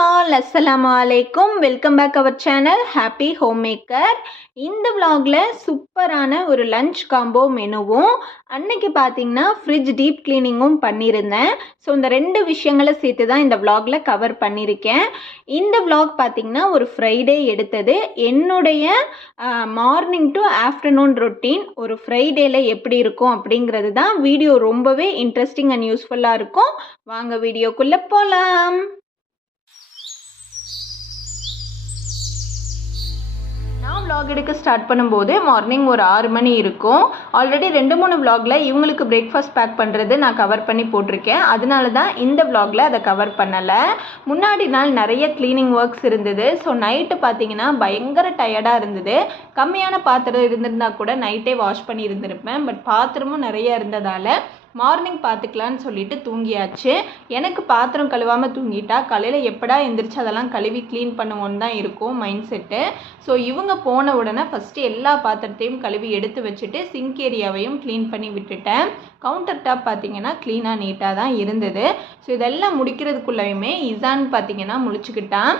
All அஸ்ஸலாமு அலைக்கும். Welcome back our channel happy home maker. இந்த vlogல சூப்பரான ஒரு லஞ்ச் காம்போ மெனுவும் அன்னைக்கு பார்த்தீங்கன்னா ஃப்ரிட்ஜ் டீப் கிளீனிங்கும் பண்ணியிருந்தேன். ஸோ இந்த ரெண்டு விஷயங்களை சேர்த்து தான் இந்த vlogல கவர் பண்ணியிருக்கேன். இந்த vlog பார்த்தீங்கன்னா ஒரு ஃப்ரைடே எடுத்தது. என்னுடைய மார்னிங் டு ஆஃப்டர்நூன் ரொட்டீன் ஒரு ஃப்ரைடேல எப்படி இருக்கும் அப்படிங்கிறது தான். வீடியோ ரொம்பவே இன்ட்ரெஸ்டிங் அண்ட் யூஸ்ஃபுல்லாக இருக்கும். வாங்க வீடியோக்குள்ளே போகலாம். நான் vlog எடுக்க ஸ்டார்ட் பண்ணும்போது மார்னிங் ஒரு 6 மணி இருக்கும். ஆல்ரெடி 2-3 vlogல இவங்களுக்கு பிரேக்ஃபாஸ்ட் பேக் பண்ணுறது நான் கவர் பண்ணி போட்டிருக்கேன். அதனால தான் இந்த vlogல அதை கவர் பண்ணலை. முன்னாடி நாள் நிறைய க்ளீனிங் ஒர்க்ஸ் இருந்தது. ஸோ நைட்டு பார்த்தீங்கன்னா பயங்கர டயர்டாக இருந்தது. கம்மியான பாத்திரம் இருந்திருந்தா கூட நைட்டே வாஷ் பண்ணி இருந்திருப்பேன். பட் பாத்திரமும் நிறைய இருந்ததால் மார்னிங் பார்த்துக்கலான்னு சொல்லிட்டு தூங்கியாச்சு. எனக்கு பாத்திரம் கழுவாமல் தூங்கிட்டா காலையில் எப்படா எந்திரிச்சு அதெல்லாம் கழுவி க்ளீன் பண்ணுவோன்னு தான் இருக்கும் மைண்ட் செட்டு. ஸோ இவங்க போன உடனே ஃபஸ்ட்டு எல்லா பாத்திரத்தையும் கழுவி எடுத்து வச்சுட்டு சிங்க் ஏரியாவையும் க்ளீன் பண்ணி விட்டுட்டேன். கவுண்டர் டாப் பார்த்தீங்கன்னா க்ளீனாக நீட்டாக தான் இருந்தது. ஸோ இதெல்லாம் முடிக்கிறதுக்குள்ளேயுமே இசான் பார்த்தீங்கன்னா முழிச்சுக்கிட்டான்.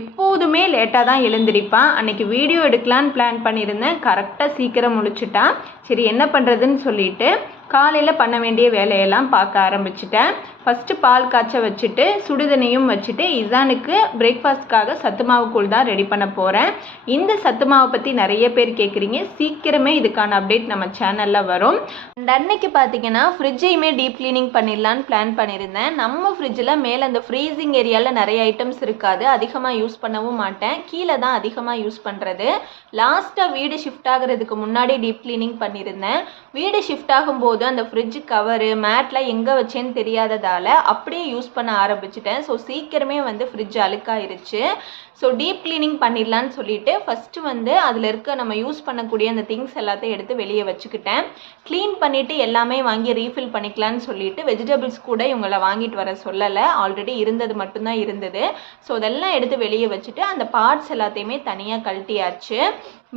எப்போதுமே லேட்டாக தான் எழுந்திரிப்பான். அன்றைக்கி வீடியோ எடுக்கலான்னு பிளான் பண்ணியிருந்தேன். கரெக்டாக சீக்கிரம் முழிச்சிட்டான். சரி என்ன பண்ணுறதுன்னு சொல்லிட்டு காலையில் பண்ண வேண்டிய வேலையெல்லாம் பார்க்க ஆரம்பிச்சிட்டேன். ஃபஸ்ட்டு பால் காய்ச்ச வச்சுட்டு சுடுதண்ணியும் வச்சுட்டு இசானுக்கு பிரேக்ஃபாஸ்ட்காக சத்து மாவு கூழ் தான் ரெடி பண்ண போகிறேன். இந்த சத்து மாவை பற்றி நிறைய பேர் கேட்குறீங்க. சீக்கிரமே இதுக்கான அப்டேட் நம்ம சேனலில் வரும். அண்ட் அன்னைக்கு பார்த்தீங்கன்னா ஃப்ரிட்ஜையுமே டீப் க்ளீனிங் பண்ணிடலான்னு பிளான் பண்ணியிருந்தேன். நம்ம ஃப்ரிட்ஜில் மேலே அந்த ஃப்ரீசிங் ஏரியாவில் நிறைய ஐட்டம்ஸ் இருக்காது. அதிகமாக யூஸ் பண்ணவும் மாட்டேன். கீழே தான் அதிகமாக யூஸ் பண்ணுறது. லாஸ்ட்டாக வீடு ஷிஃப்ட் ஆகிறதுக்கு முன்னாடி டீப் க்ளீனிங் பண்ணியிருந்தேன். வீடு ஷிஃப்ட் ஆகும்போது அந்த ஃப்ரிட்ஜ் கவரு மேட்லாம் எங்கே வச்சேன்னு தெரியாததால் அப்படியே யூஸ் பண்ண ஆரம்பிச்சிட்டேன். ஸோ சீக்கிரமே ஃப்ரிட்ஜ் அழுக்காயிருச்சு. ஸோ டீப் க்ளீனிங் பண்ணிடலான்னு சொல்லிட்டு ஃபஸ்ட்டு அதில் இருக்க நம்ம யூஸ் பண்ணக்கூடிய அந்த திங்ஸ் எல்லாத்தையும் எடுத்து வெளியே வச்சுக்கிட்டேன். க்ளீன் பண்ணிவிட்டு எல்லாமே வாங்கி ரீஃபில் பண்ணிக்கலான்னு சொல்லிட்டு வெஜிடபிள்ஸ் கூட இவங்களை வாங்கிட்டு வர சொல்லலை. ஆல்ரெடி இருந்தது மட்டும்தான் இருந்தது. ஸோ அதெல்லாம் எடுத்து வெளியே வச்சுட்டு அந்த பார்ட்ஸ் எல்லாத்தையுமே தனியாக கழட்டியாச்சு.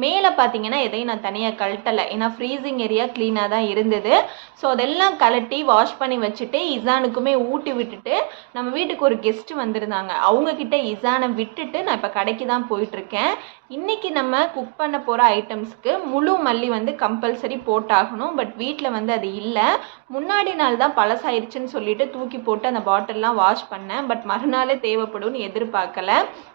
மேலே பார்த்தீங்கன்னா எதையும் நான் தனியாக கழட்டலை. ஏன்னா ஃப்ரீசிங் ஏரியா க்ளீனாக தான் இருந்தது. ஸோ அதெல்லாம் கழட்டி வாஷ் பண்ணி வச்சுட்டு இசானுக்குமே ஊட்டி விட்டுட்டு நம்ம வீட்டுக்கு ஒரு கெஸ்ட்டு வந்திருந்தாங்க. அவங்கக்கிட்ட இசானை விட்டுட்டு நான் இப்போ கடைக்கு தான் போயிட்டுருக்கேன். இன்றைக்கி நம்ம குக் பண்ண போகிற ஐட்டம்ஸ்க்கு முழு மல்லி கம்பல்சரி போட்டாகணும். பட் வீட்டில் அது இல்லை. முன்னாடி நாள் தான் பழசாயிருச்சுன்னு சொல்லிட்டு தூக்கி போட்டு அந்த பாட்டில்லாம் வாஷ் பண்ணேன். பட் மறுநாளே தேவைப்படும்னு எதிர்பார்க்கல.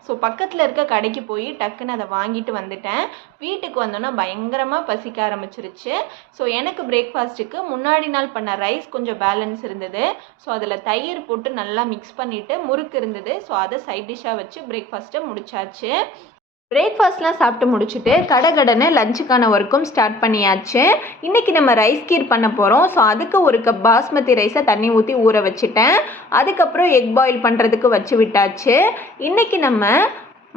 ஸோ பக்கத்தில் இருக்க கடைக்கு போய் டக்குன்னு அதை வாங்கிட்டு வந்துட்டேன். வீட்டுக்கு வந்தோன்னா பயங்கரமாக பசிக்க ஆரம்பிச்சிருச்சு. ஸோ எனக்கு பிரேக்ஃபாஸ்ட்டுக்கு முன்னாடி நாள் பண்ண ரைஸ் கொஞ்சம் பேலன்ஸ் இருந்தது. ஸோ அதில் தயிர் போட்டு நல்லா மிக்ஸ் பண்ணிவிட்டு முறுக்கு இருந்தது. ஸோ அதை சைட் டிஷ்ஷாக வச்சு பிரேக்ஃபாஸ்ட்டை முடிச்சாச்சு. பிரேக்ஃபாஸ்ட்லாம் சாப்பிட்டு முடிச்சுட்டு கடகடன்னு லஞ்சுக்கான ஒர்க்கும் ஸ்டார்ட் பண்ணியாச்சு. இன்றைக்கி நம்ம ரைஸ் கீர் பண்ண போகிறோம். ஸோ அதுக்கு ஒரு கப் பாஸ்மதி ரைஸை தண்ணி ஊற்றி ஊற வச்சுட்டேன். அதுக்கப்புறம் எக் பாயில் பண்ணுறதுக்கு வச்சு விட்டாச்சு. இன்றைக்கி நம்ம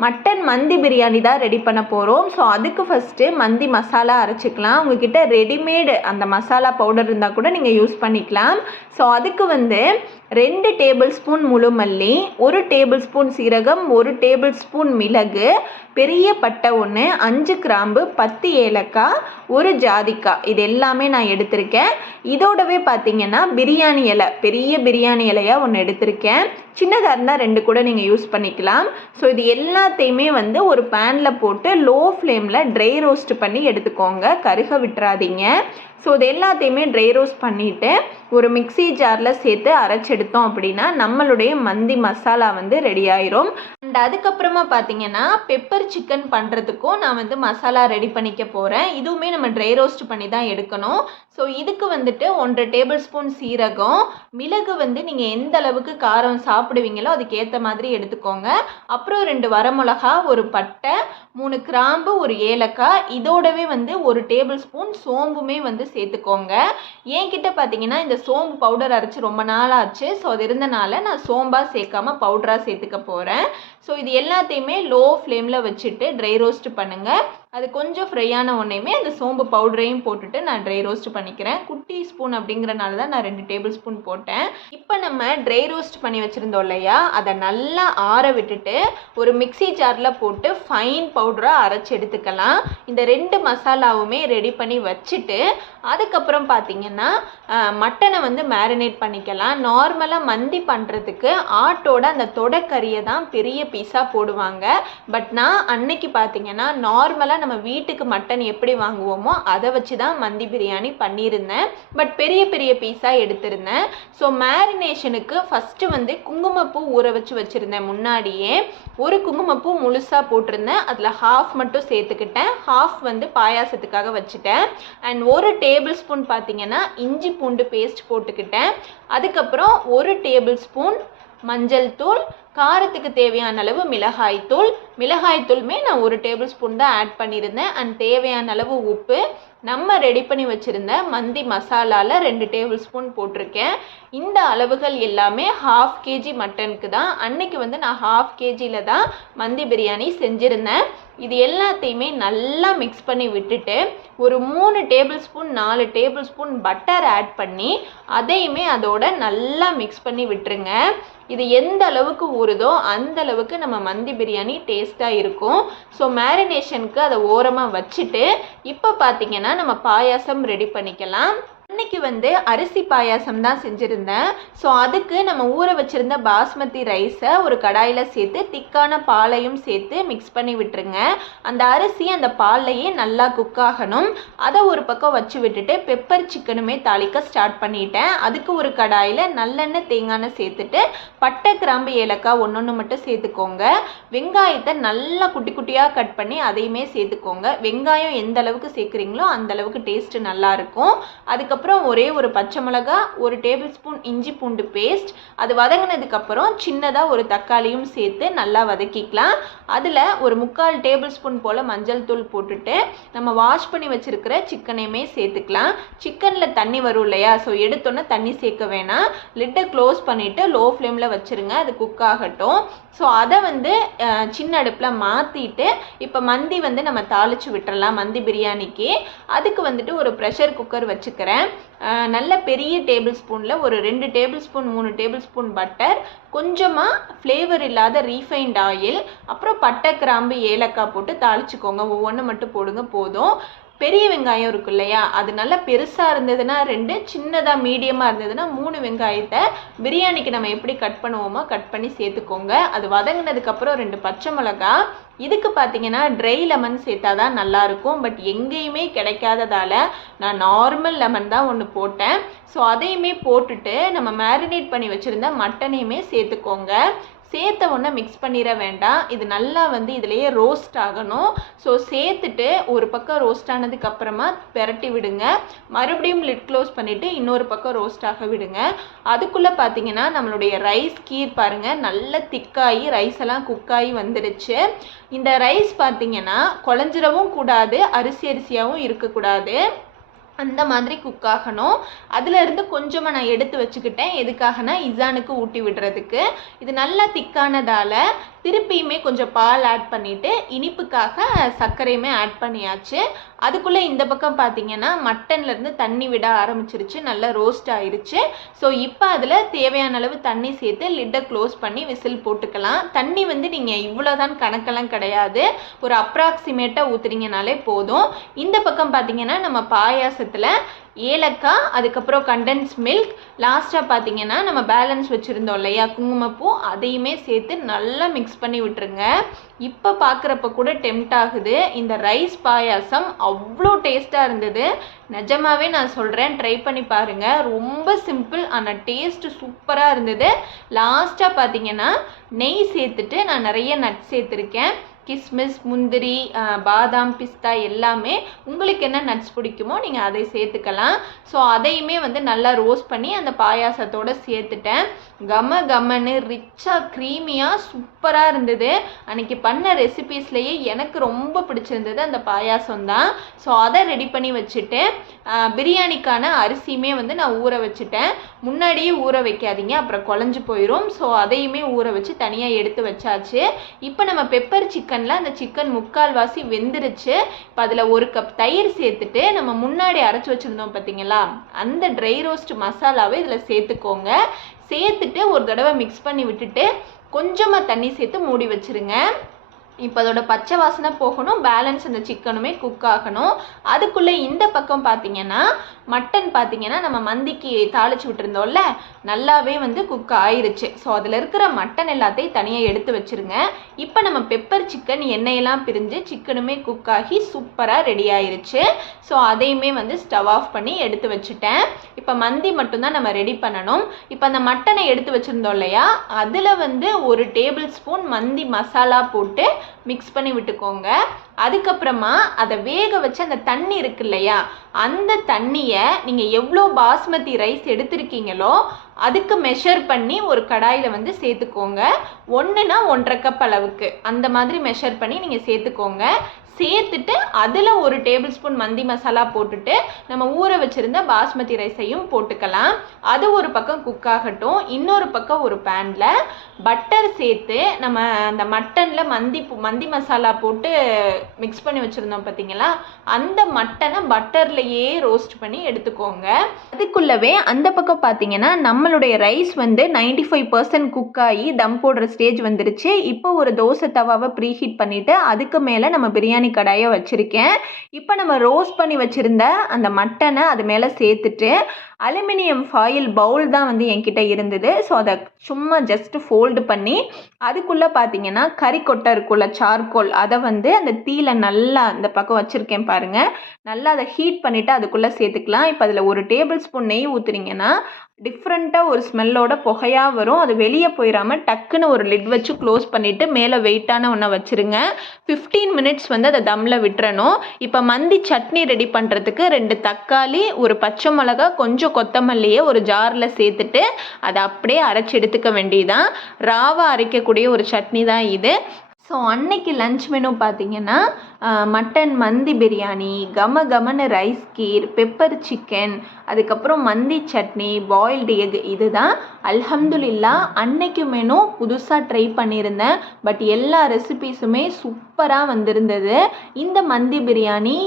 மட்டன் மந்தி பிரியாணி தான் ரெடி பண்ண போகிறோம். ஸோ அதுக்கு ஃபஸ்ட்டு மந்தி மசாலா அரைச்சிக்கலாம். உங்ககிட்ட ரெடிமேடு அந்த மசாலா பவுடர் இருந்தால் கூட நீங்கள் யூஸ் பண்ணிக்கலாம். ஸோ அதுக்கு 2 டேபிள் ஸ்பூன் முழு மல்லி, 1 டேபிள் ஸ்பூன் சீரகம், 1 டேபிள் ஸ்பூன் மிளகு, பெரிய பட்டை 1, 5 கிராம்பு, 10 ஏலக்காய், 1 ஜாதிக்காய், இது எல்லாமே நான் எடுத்திருக்கேன். இதோடவே பார்த்தீங்கன்னா பிரியாணி இலை, பெரிய பிரியாணி இலையாக 1 எடுத்திருக்கேன். சின்னதாக இருந்தால் 2 கூட நீங்கள் யூஸ் பண்ணிக்கலாம். ஸோ இது எல்லாத்தையுமே ஒரு பேனில் போட்டு லோ ஃப்ளேமில் ட்ரை ரோஸ்ட் பண்ணி எடுத்துக்கோங்க. கருக விட்டுறாதீங்க. ஸோ இது எல்லாத்தையுமே ட்ரை ரோஸ்ட் பண்ணிவிட்டு ஒரு மிக்ஸி ஜாரில் சேர்த்து அரைச்செடுத்தோம் அப்படின்னா நம்மளுடைய மந்தி மசாலா ரெடி ஆயிரும். அண்ட் அதுக்கப்புறமா பார்த்தீங்கன்னா பெப்பர் சிக்கன் பண்ணுறதுக்கும் நான் மசாலா ரெடி பண்ணிக்க போகிறேன். இதுவுமே நம்ம ட்ரை ரோஸ்ட் பண்ணி தான் எடுக்கணும். ஸோ இதுக்கு 1.5 டேபிள் ஸ்பூன் சீரகம், மிளகு நீங்கள் எந்த அளவுக்கு காரம் சாப்பிடுவீங்களோ அதுக்கேற்ற மாதிரி எடுத்துக்கோங்க. அப்புறம் 2 வரமிளகா, 1 பட்டை, 3 கிராம்பு, 1 ஏலக்காய், இதோடவே 1 டேபிள் ஸ்பூன் சோம்புமே சேர்த்துக்கோங்க. என்கிட்ட பார்த்தீங்கன்னா இந்த சோம்பு பவுடர் அரைச்சி ரொம்ப நாள் ஆச்சு. ஸோ அது இருந்தனால நான் சோம்பாக சேர்க்காம பவுடராக சேர்த்துக்க போகிறேன். ஸோ இது எல்லாத்தையுமே லோ ஃப்ளேமில் வச்சுட்டு ட்ரை ரோஸ்ட் பண்ணுங்கள். அது கொஞ்சம் ஃப்ரை ஆன உடனேயுமே அந்த சோம்பு பவுடரையும் போட்டுட்டு நான் ட்ரை ரோஸ்ட் பண்ணிக்கிறேன். குட்டி ஸ்பூன் அப்படிங்கிறனால தான் நான் 2 டேபிள் ஸ்பூன் போட்டேன். இப்போ நம்ம ட்ரை ரோஸ்ட் பண்ணி வச்சுருந்தோம் இல்லையா, அதை நல்லா ஆற விட்டுட்டு ஒரு மிக்ஸி ஜாரில் போட்டு ஃபைன் பவுடராக அரைச்சி எடுத்துக்கலாம். இந்த 2 மசாலாவுமே ரெடி பண்ணி வச்சுட்டு அதுக்கப்புறம் பார்த்திங்கன்னா மட்டனை வந்து மேரினேட் பண்ணிக்கலாம். நார்மலாக மந்தி பண்ணுறதுக்கு ஆட்டோட அந்த தொடக்கறியை தான் பெரிய பீஸாக போடுவாங்க. பட் நான் அன்னைக்கு பார்த்திங்கன்னா நார்மலாக நம்ம வீட்டுக்கு மட்டன் எப்படி வாங்குவோமோ அதை வச்சு தான் மந்தி பிரியாணி பண்ணியிருந்தேன். பட் பெரிய பெரிய பீஸாக எடுத்திருந்தேன். ஸோ மேரினேஷனுக்கு ஃபஸ்ட்டு வந்து குங்குமப்பூ ஊற வச்சு வச்சுருந்தேன். முன்னாடியே ஒரு குங்குமப்பூ முழுசாக போட்டிருந்தேன். அதில் ஹாஃப் மட்டும் சேர்த்துக்கிட்டேன், ஹாஃப் வந்து பாயாசத்துக்காக வச்சுட்டேன். அண்ட் 1 டேபிள் ஸ்பூன் பார்த்திங்கன்னா இஞ்சி பூண்டு பேஸ்ட் போட்டுக்கிட்டேன். அதுக்கப்புறம் 1 டேபிள் ஸ்பூன் மஞ்சள் தூள், காரத்துக்கு தேவையான அளவு மிளகாய்த்தூளுமே நான் 1 டேபிள் ஸ்பூன் தான் ஆட் பண்ணியிருந்தேன். அண்ட் தேவையான அளவு உப்பு, நம்ம ரெடி பண்ணி வச்சுருந்த மந்தி மசாலாவில் 2 டேபிள் ஸ்பூன் போட்டிருக்கேன். இந்த அளவுகள் எல்லாமே 1/2 kg மட்டனுக்கு தான். அன்னைக்கு வந்து நான் 1/2 kgயில் தான் மந்தி பிரியாணி செஞ்சுருந்தேன். இது எல்லாத்தையுமே நல்லா மிக்ஸ் பண்ணி விட்டுட்டு ஒரு 3 tablespoon 4 tablespoon butter add பண்ணி அதையுமே அதோட நல்லா மிக்ஸ் பண்ணி விட்டுருங்க. இது எந்த அளவுக்கு ஊறுதோ அந்த அளவுக்கு நம்ம மந்தி பிரியாணி டேஸ்ட்டாக இருக்கும். ஸோ மேரினேஷனுக்கு அதை ஓரமாக வச்சுட்டு இப்போ பார்த்திங்கன்னா நம்ம பாயாசம் ரெடி பண்ணிக்கலாம். அன்னைக்கு வந்து அரிசி பாயாசம் தான் செஞ்சுருந்தேன். ஸோ அதுக்கு நம்ம ஊற வச்சுருந்த பாஸ்மதி ரைஸை ஒரு கடாயில் சேர்த்து திக்கான பாலையும் சேர்த்து மிக்ஸ் பண்ணி விட்டுருங்க. அந்த அரிசி அந்த பால்லையே நல்லா குக் ஆகணும். அதை ஒரு பக்கம் வச்சு விட்டுட்டு பெப்பர் சிக்கனுமே தாளிக்க ஸ்டார்ட் பண்ணிட்டேன். அதுக்கு ஒரு கடாயில் நல்லெண்ணெய் தேங்காய் சேர்த்துட்டு பட்டை கிராம்பு ஏலக்காய் ஒன்று மட்டும் சேர்த்துக்கோங்க. வெங்காயத்தை நல்லா குட்டி குட்டியாக கட் பண்ணி அதையுமே சேர்த்துக்கோங்க. வெங்காயம் எந்த அளவுக்கு சேர்க்குறீங்களோ அந்த அளவுக்கு டேஸ்ட்டு நல்லாயிருக்கும். அதுக்கப்புறம் ஒரே ஒரு பச்சை மிளகா, 1 டேபிள் ஸ்பூன் இஞ்சி பூண்டு பேஸ்ட், அது வதங்கினதுக்கப்புறம் சின்னதாக ஒரு தக்காளியும் சேர்த்து நல்லா வதக்கிக்கலாம். அதில் ஒரு 3/4 டேபிள் ஸ்பூன் போல் மஞ்சள் தூள் போட்டுட்டு நம்ம வாஷ் பண்ணி வச்சுருக்கிற சிக்கனையுமே சேர்த்துக்கலாம். சிக்கனில் தண்ணி வரும் இல்லையா, ஸோ எடுத்தோன்னே தண்ணி சேர்க்க வேணாம். லிட்டை க்ளோஸ் பண்ணிவிட்டு லோ ஃப்ளேமில் வச்சுருங்க, அது குக் ஆகட்டும். ஸோ அதை வந்து சின்ன அடுப்பில் மாற்றிட்டு இப்போ மந்தி வந்து நம்ம தாளித்து விட்டுறலாம். மந்தி பிரியாணிக்கு அதுக்கு வந்துட்டு ஒரு ப்ரெஷர் குக்கர் வச்சுக்கிறேன். நல்ல பெரிய டேபிள் ஸ்பூனில் ஒரு 2 table spoon 3 tablespoon butter, கொஞ்சமாக ஃப்ளேவர் இல்லாத ரீஃபைண்ட் ஆயில், அப்புறம் பட்டை கிராம்பு ஏலக்காய் போட்டு தாளிச்சுக்கோங்க. ஒவ்வொன்று மட்டும் போடுங்க போதும். பெரிய வெங்காயம் இருக்கு இல்லையா, அது நல்லா பெருசாக இருந்ததுன்னா 2, சின்னதாக மீடியமாக இருந்ததுன்னா 3 வெங்காயத்தை பிரியாணிக்கு நம்ம எப்படி கட் பண்ணுவோமோ கட் பண்ணி சேர்த்துக்கோங்க. அது வதங்கினதுக்கப்புறம் 2 பச்சை மிளகா. இதுக்கு பார்த்தீங்கன்னா ட்ரை லெமன் சேர்த்தா தான் நல்லாயிருக்கும். பட் எங்கேயுமே கிடைக்காததால் நான் நார்மல் லெமன் தான் ஒன்று போட்டேன். ஸோ அதையுமே போட்டுட்டு நம்ம மேரினேட் பண்ணி வச்சுருந்த மட்டனையுமே சேர்த்துக்கோங்க. சேர்த்த உடனே மிக்ஸ் பண்ணிட வேண்டாம். இது நல்லா வந்து இதிலேயே ரோஸ்ட் ஆகணும். ஸோ சேர்த்துட்டு ஒரு பக்கம் ரோஸ்ட் ஆனதுக்கப்புறமா பெரட்டி விடுங்க. மறுபடியும் லிட் க்ளோஸ் பண்ணிவிட்டு இன்னொரு பக்கம் ரோஸ்ட் ஆக விடுங்க. அதுக்குள்ளே பார்த்தீங்கன்னா நம்மளுடைய ரைஸ் கீர் பாருங்கள் நல்லா திக்காகி ரைஸ் எல்லாம் குக்காகி வந்துடுச்சு. இந்த ரைஸ் பார்த்தீங்கன்னா குழஞ்சிரவும் கூடாது, அரிசியாகவும் இருக்கக்கூடாது, அந்த மாதிரி குக் ஆகணும். அதிலிருந்து கொஞ்சமாக நான் எடுத்து வச்சுக்கிட்டேன். எதுக்காகனா இசானுக்கு ஊட்டி விடுறதுக்கு. இது நல்லா திக்கானதால் திருப்பியுமே கொஞ்சம் பால் ஆட் பண்ணிவிட்டு இனிப்புக்காக சர்க்கரையுமே ஆட் பண்ணியாச்சு. அதுக்குள்ளே இந்த பக்கம் பார்த்தீங்கன்னா மட்டன்லேருந்து தண்ணி விட ஆரம்பிச்சிருச்சு, நல்லா ரோஸ்ட் ஆயிடுச்சு. ஸோ இப்போ அதில் தேவையான அளவு தண்ணி சேர்த்து லிட்டை க்ளோஸ் பண்ணி விசில் போட்டுக்கலாம். தண்ணி வந்து நீங்கள் இவ்வளோதான் கணக்கெல்லாம் கிடையாது, ஒரு அப்ராக்சிமேட்டாக ஊற்றுறீங்கனாலே போதும். இந்த பக்கம் பார்த்தீங்கன்னா நம்ம பாயாசத்தில் ஏலக்காய், அதுக்கப்புறம் கண்டென்ஸ் மில்க், லாஸ்ட்டாக பார்த்தீங்கன்னா நம்ம பேலன்ஸ் வச்சுருந்தோம் இல்லையா குங்குமப்பூ, அதையுமே சேர்த்து நல்லா மிக்ஸ் பண்ணி விட்டுருங்க. இப்போ பார்க்குறப்ப கூட டெம்ட் ஆகுது. இந்த ரைஸ் பாயாசம் அவ்வளோ டேஸ்ட்டாக இருந்தது. நிஜமாவே நான் சொல்கிறேன், ட்ரை பண்ணி பாருங்கள். ரொம்ப சிம்பிள், ஆனால் டேஸ்ட்டு சூப்பராக இருந்தது. லாஸ்ட்டாக பார்த்தீங்கன்னா நெய் சேர்த்துட்டு நான் நிறைய நட் சேர்த்துருக்கேன். கிஸ்மிஸ், முந்திரி, பாதாம், பிஸ்தா எல்லாமே உங்களுக்கு என்ன நட்ஸ் பிடிக்குமோ நீங்கள் அதை சேர்த்துக்கலாம். ஸோ அதையுமே வந்து நல்லா ரோஸ்ட் பண்ணி அந்த பாயாசத்தோடு சேர்த்துட்டேன். கம்மன்னு ரிச்சாக க்ரீமியாக சூப்பராக இருந்தது. அன்றைக்கி பண்ண ரெசிபீஸ்லேயே எனக்கு ரொம்ப பிடிச்சிருந்தது அந்த பாயாசம் தான். ஸோ அதை ரெடி பண்ணி வச்சுட்டு பிரியாணிக்கான அரிசியுமே வந்து நான் ஊற வச்சுட்டேன். முன்னாடியே ஊற வைக்காதீங்க, அப்புறம் குழஞ்சி போயிடும். ஸோ அதையுமே ஊற வச்சு தனியாக எடுத்து வச்சாச்சு. இப்போ நம்ம பெப்பர் சிக்கன் மட்டனில் அந்த சிக்கன் முக்கால்வாசி வெந்துருச்சு. இப்போ அதில் 1 கப் தயிர் சேர்த்துட்டு நம்ம முன்னாடி அரைச்சி வச்சுருந்தோம் பார்த்தீங்களா, அந்த ட்ரை ரோஸ்ட் மசாலாவை இதில் சேர்த்துக்கோங்க. சேர்த்துட்டு ஒரு தடவை மிக்ஸ் பண்ணி விட்டுட்டு கொஞ்சமாக தண்ணி சேர்த்து மூடி வச்சுருங்க. இப்போ அதோட பச்சை வாசனை போகணும், பேலன்ஸ் அந்த சிக்கனுமே குக் ஆகணும். அதுக்குள்ளே இந்த பக்கம் பார்த்தீங்கன்னா மட்டன் பார்த்தீங்கன்னா நம்ம மந்திக்கு தாளிச்சு விட்டுருந்தோம்ல, நல்லாவே வந்து குக் ஆயிருச்சு. ஸோ அதில் இருக்கிற மட்டன் எல்லாத்தையும் தனியாக எடுத்து வச்சுருங்க. இப்போ நம்ம பெப்பர் சிக்கன் எண்ணெயெல்லாம் பிரிஞ்சு சிக்கனுமே குக் ஆகி சூப்பராக ரெடி ஆயிருச்சு. ஸோ அதையுமே வந்து ஸ்டவ் ஆஃப் பண்ணி எடுத்து வச்சுட்டேன். இப்போ மந்தி மட்டும்தான் நம்ம ரெடி பண்ணணும். இப்போ அந்த மட்டனை எடுத்து வச்சுருந்தோம் இல்லையா, அதில் வந்து 1 டேபிள் ஸ்பூன் மந்தி மசாலா போட்டு மிக்ஸ் பண்ணி விட்டுக்கோங்க. அதுக்கப்புறமா அதை வேக வச்சு அந்த தண்ணி இருக்கு இல்லையா, அந்த தண்ணியை நீங்கள் எவ்வளோ பாஸ்மதி ரைஸ் எடுத்திருக்கீங்களோ அதுக்கு மெஷர் பண்ணி ஒரு கடாயில் வந்து சேர்த்துக்கோங்க. 1னா 1.5 கப் அளவுக்கு அந்த மாதிரி மெஷர் பண்ணி நீங்கள் சேர்த்துக்கோங்க. சேர்த்துட்டு அதில் 1 டேபிள் ஸ்பூன் மந்தி மசாலா போட்டுட்டு நம்ம ஊற வச்சுருந்த பாஸ்மதி ரைஸையும் போட்டுக்கலாம். அது ஒரு பக்கம் குக் ஆகட்டும். இன்னொரு பக்கம் ஒரு பேனில் பட்டர் சேர்த்து நம்ம அந்த மட்டனில் மந்தி மசாலா போட்டு மிக்ஸ் பண்ணி வச்சுருந்தோம் பார்த்தீங்களா, அந்த மட்டனை பட்டர்லையே ரோஸ்ட் பண்ணி எடுத்துக்கோங்க. அதுக்குள்ளவே அந்த பக்கம் பார்த்தீங்கன்னா நம்மளுடைய ரைஸ் வந்து 95% குக் ஆகி தம் போடுற ஸ்டேஜ் வந்துருச்சு. இப்போ ஒரு தோசை தவாவை ப்ரீஹீட் பண்ணிவிட்டு அதுக்கு மேலே நம்ம பிரியாணி கடாயை வச்சுருக்கேன். இப்போ நம்ம ரோஸ்ட் பண்ணி வச்சுருந்த அந்த மட்டனை அது மேலே சேர்த்துட்டு அலுமினியம் ஃபாயில் பவுல் தான் வந்து என்கிட்ட இருந்தது. ஸோ அதை சும்மா ஜஸ்ட்டு ஃபோல்டு பண்ணி அதுக்குள்ளே பார்த்தீங்கன்னா கறிக்கொட்டை இருக்குள்ள சார்கோல், அதை வந்து அந்த தீயில நல்லா அந்த பக்கம் வச்சுருக்கேன் பாருங்கள். நல்லா அதை ஹீட் பண்ணிவிட்டு அதுக்குள்ளே சேர்த்துக்கலாம். இப்போ அதில் 1 டேபிள் ஸ்பூன் நெய் ஊற்றுறீங்கன்னா டிஃப்ரெண்ட்டாக ஒரு ஸ்மெல்லோட புகையாக வரும். அது வெளியே போயிடாமல் டக்குன்னு ஒரு லிட் வச்சு க்ளோஸ் பண்ணிவிட்டு மேலே வெயிட்டான ஒன்றை வச்சுருங்க. 15 மினிட்ஸ் வந்து அதை தம்மில் விட்டுறணும். இப்போ மந்தி சட்னி ரெடி பண்ணுறதுக்கு 2 தக்காளி, 1 பச்சை மிளகா, கொஞ்சம் கொத்தமல்லியை ஒரு ஜாரில் சேர்த்துட்டு அதை அப்படியே அரைச்சி எடுத்துக்க வேண்டியதான். ராவா அரைக்கக்கூடிய ஒரு சட்னி தான் இது. ஸோ அன்னைக்கு லன்ச் மெனு பார்த்தீங்கன்னா மட்டன் மந்தி பிரியாணி, கமன்னு ரைஸ் கீர், பெப்பர் சிக்கன், அதுக்கப்புறம் மந்தி சட்னி, பாயில்டு எக், இதுதான். அல்ஹம்துலில்லாஹ் அன்னைக்கு மெனு புதுசாக ட்ரை பண்ணியிருந்தேன். பட் எல்லா ரெசிபீஸுமே சூப்பராக வந்திருந்தது. இந்த மந்தி பிரியாணி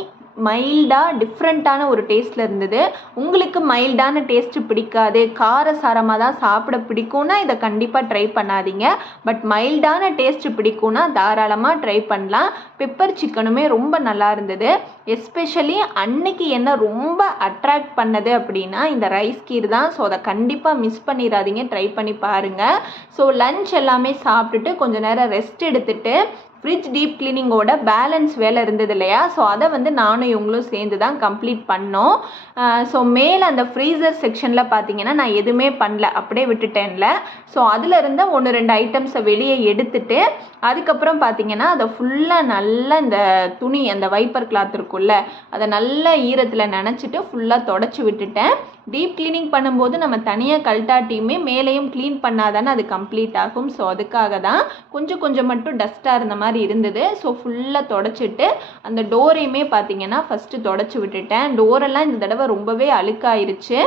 மைல்டாக டிஃப்ரெண்ட்டான ஒரு டேஸ்ட்டில் இருந்தது. உங்களுக்கு மைல்டான டேஸ்ட்டு பிடிக்காது, காரசாரமாக தான் சாப்பிட பிடிக்கும்னா இதை கண்டிப்பாக ட்ரை பண்ணாதீங்க. பட் மைல்டான டேஸ்ட்டு பிடிக்கும்னா தாராளமாக ட்ரை பண்ணலாம். பெப்பர் சிக்கனுமே ரொம்ப நல்லா இருந்தது. எஸ்பெஷலி அன்னைக்கு என்ன ரொம்ப அட்ராக்ட் பண்ணது அப்படின்னா இந்த ரைஸ் கீர் தான். ஸோ அதை கண்டிப்பாக மிஸ் பண்ணிடாதீங்க, ட்ரை பண்ணி பாருங்கள். ஸோ லன்ச் எல்லாமே சாப்பிட்டுட்டு கொஞ்சம் நேரம் ரெஸ்ட் எடுத்துகிட்டு ஃப்ரிட்ஜ் டீப் கிளீனிங்கோட பேலன்ஸ் வேலை இருந்தது இல்லையா, ஸோ அதை வந்து நானும் இவங்களும் சேர்ந்து தான் கம்ப்ளீட் பண்ணோம். ஸோ மேலே அந்த ஃப்ரீசர் செக்ஷனில் பார்த்தீங்கன்னா நான் எதுவுமே பண்ணல, அப்படியே விட்டுட்டேன்ல. ஸோ அதில் இருந்த 1-2 ஐட்டம்ஸை வெளியே எடுத்துட்டு அதுக்கப்புறம் பார்த்தீங்கன்னா அதை ஃபுல்லாக நல்லா இந்த துணி அந்த வைப்பர் கிளாத் இருக்கும்ல அதை நல்லா ஈரத்தில் நனைச்சிட்டு ஃபுல்லாக தொடச்சி விட்டுட்டேன். டீப் கிளீனிங் பண்ணும்போது நம்ம தனியாக கல்ட்டாட்டியுமே மேலேயும் க்ளீன் பண்ணாதானே அது கம்ப்ளீட் ஆகும். ஸோ அதுக்காக தான் கொஞ்சம் மட்டும் டஸ்ட்டாக இருந்த மாதிரி இருந்தது. ஸோ ஃபுல்லாக தொடச்சிட்டு அந்த டோரையுமே பார்த்தீங்கன்னா ஃபஸ்ட்டு தொடச்சி விட்டுட்டேன். டோரெல்லாம் இந்த தடவை ரொம்பவே அழுக்காயிருச்சு.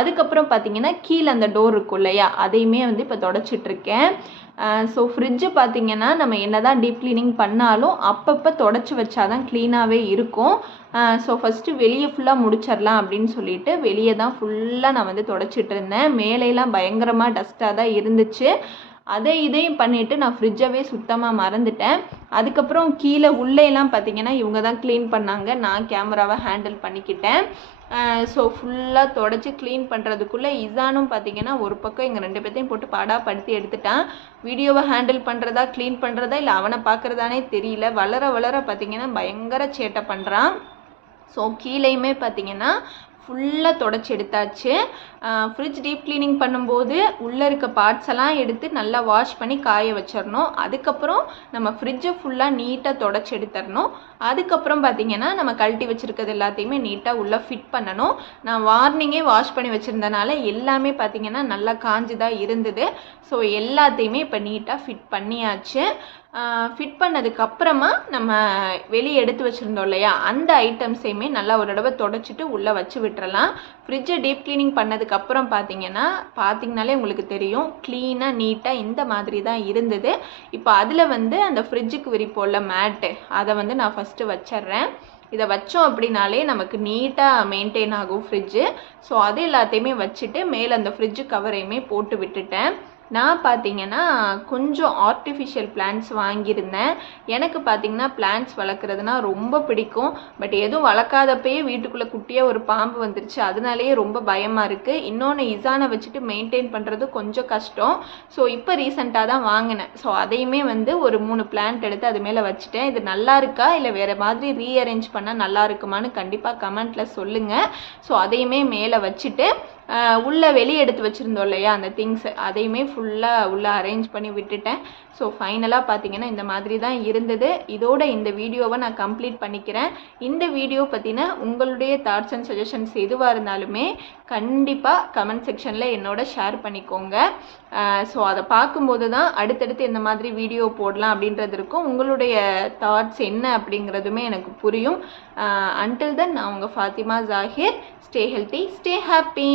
அதுக்கப்புறம் பார்த்தீங்கன்னா கீழே அந்த டோர் இருக்கும் இல்லையா, அதையுமே வந்து இப்போ தொடச்சிட்ருக்கேன். ஸோ ஃப்ரிட்ஜு பார்த்தீங்கன்னா நம்ம என்ன தான் டீப் க்ளீனிங் பண்ணாலும் அப்பப்போ தொடச்சி வச்சாதான் க்ளீனாகவே இருக்கும். ஸோ ஃபஸ்ட்டு வெளியே ஃபுல்லாக முடிச்சிடலாம் அப்படின்னு சொல்லிட்டு வெளியே தான் ஃபுல்லாக நான் வந்து தொடச்சிட்டு இருந்தேன். மேலையெல்லாம் பயங்கரமாக டஸ்ட்டாக தான் இருந்துச்சு. இதையும் பண்ணிவிட்டு நான் ஃப்ரிட்ஜவே சுத்தமாக மறந்துட்டேன். அதுக்கப்புறம் கீழே உள்ளேலாம் பார்த்தீங்கன்னா இவங்க தான் க்ளீன் பண்ணாங்க, நான் கேமராவை ஹேண்டில் பண்ணிக்கிட்டேன். ஸோ ஃபுல்லாக தொடச்சி க்ளீன் பண்ணுறதுக்குள்ளே இசானும் பார்த்தீங்கன்னா ஒரு பக்கம் எங்கள் 2 பேர்த்தையும் போட்டு பாடாப்படுத்தி எடுத்துட்டான். வீடியோவை ஹேண்டில் பண்ணுறதா க்ளீன் பண்ணுறதா இல்லை அவனை பார்க்குறதானே தெரியல. வளர பார்த்தீங்கன்னா பயங்கர சேட்டை பண்ணுறான். ஸோ கீழேயுமே பார்த்தீங்கன்னா ஃபுல்லாக தொடச்சி எடுத்தாச்சு. ஃப்ரிட்ஜ் டீப் க்ளீனிங் பண்ணும்போது உள்ளே இருக்க பார்ட்ஸ் எல்லாம் எடுத்து நல்லா வாஷ் பண்ணி காய வச்சிடணும். அதுக்கப்புறம் நம்ம ஃப்ரிட்ஜை ஃபுல்லாக நீட்டாக தொடச்சி எடுத்துடணும். அதுக்கப்புறம் பார்த்திங்கன்னா நம்ம கழட்டி வச்சுருக்கிறது எல்லாத்தையுமே நீட்டாக உள்ளே ஃபிட் பண்ணணும். நான் வார்னிங்கே வாஷ் பண்ணி வச்சுருந்தனால எல்லாமே பார்த்திங்கன்னா நல்லா காஞ்சி தான் இருந்தது. ஸோ எல்லாத்தையுமே இப்போ நீட்டாக ஃபிட் பண்ணியாச்சு. ஃபிட் பண்ணதுக்கப்புறமா நம்ம வெளியே எடுத்து வச்சுருந்தோம் இல்லையா, அந்த ஐட்டம்ஸையுமே நல்லா ஒரு தடவை தொடச்சிட்டு உள்ளே வச்சு விட்டுறலாம். ஃப்ரிட்ஜை டீப் க்ளீனிங் பண்ணதுக்கப்புறம் பார்த்தீங்கனாலே உங்களுக்கு தெரியும், க்ளீனாக நீட்டாக இந்த மாதிரி தான் இருந்தது. இப்போ அதில் அந்த ஃப்ரிட்ஜுக்கு விரிப்போல்ல மேட்டு, அதை நான் ஃபஸ்ட்டு வச்சிட்றேன். இதை வச்சோம் அப்படின்னாலே நமக்கு நீட்டாக மெயின்டைன் ஆகும் ஃப்ரிட்ஜு. ஸோ அது எல்லாத்தையுமே வச்சுட்டு மேலே அந்த ஃப்ரிட்ஜு கவரையுமே போட்டு விட்டுட்டேன். நான் பார்த்தீங்கன்னா கொஞ்சம் ஆர்டிஃபிஷியல் பிளான்ட்ஸ் வாங்கியிருந்தேன். எனக்கு பார்த்தீங்கன்னா பிளான்ட்ஸ் வளர்க்குறதுனா ரொம்ப பிடிக்கும். பட் எதுவும் வளர்க்காதப்பயே வீட்டுக்குள்ளே குட்டியாக ஒரு பாம்பு வந்துருச்சு. அதனாலேயே ரொம்ப பயமாக இருக்குது. இன்னொன்று இசானை வச்சுட்டு மெயின்டைன் பண்ணுறது கொஞ்சம் கஷ்டம். ஸோ இப்போ ரீசெண்டாக தான் வாங்கினேன். ஸோ அதையுமே ஒரு 3 பிளான்ட் எடுத்து அது மேலே வச்சுட்டேன். இது நல்லா இருக்கா இல்லை வேறு மாதிரி ரீஅரேஞ்ச் பண்ணால் நல்லா இருக்குமான்னு கண்டிப்பாக கமெண்ட்டில் சொல்லுங்கள். ஸோ அதையுமே மேலே வச்சுட்டு உள்ளே வெளியே எடுத்து வச்சுருந்தோம் இல்லையா அந்த திங்ஸ், அதையுமே ஃபுல்லாக உள்ளே அரேஞ்ச் பண்ணி விட்டுட்டேன். ஸோ ஃபைனலாக பார்த்தீங்கன்னா இந்த மாதிரி தான் இருந்தது. இதோட இந்த வீடியோவை நான் கம்ப்ளீட் பண்ணிக்கிறேன். இந்த வீடியோ பற்றின உங்களுடைய தாட்ஸ் அண்ட் சஜஷன்ஸ் எதுவாக இருந்தாலுமே கண்டிப்பாக கமெண்ட் செக்ஷனில் என்னோட ஷேர் பண்ணிக்கோங்க. ஸோ அதை பார்க்கும்போது தான் அடுத்தடுத்து இந்த மாதிரி வீடியோ போடலாம் அப்படின்றது இருக்கும். உங்களுடைய தாட்ஸ் என்ன அப்படிங்கிறதுமே எனக்கு புரியும். அன்டில் தென் நான் உங்கள் Fathima Zakir. Stay healthy, stay happy.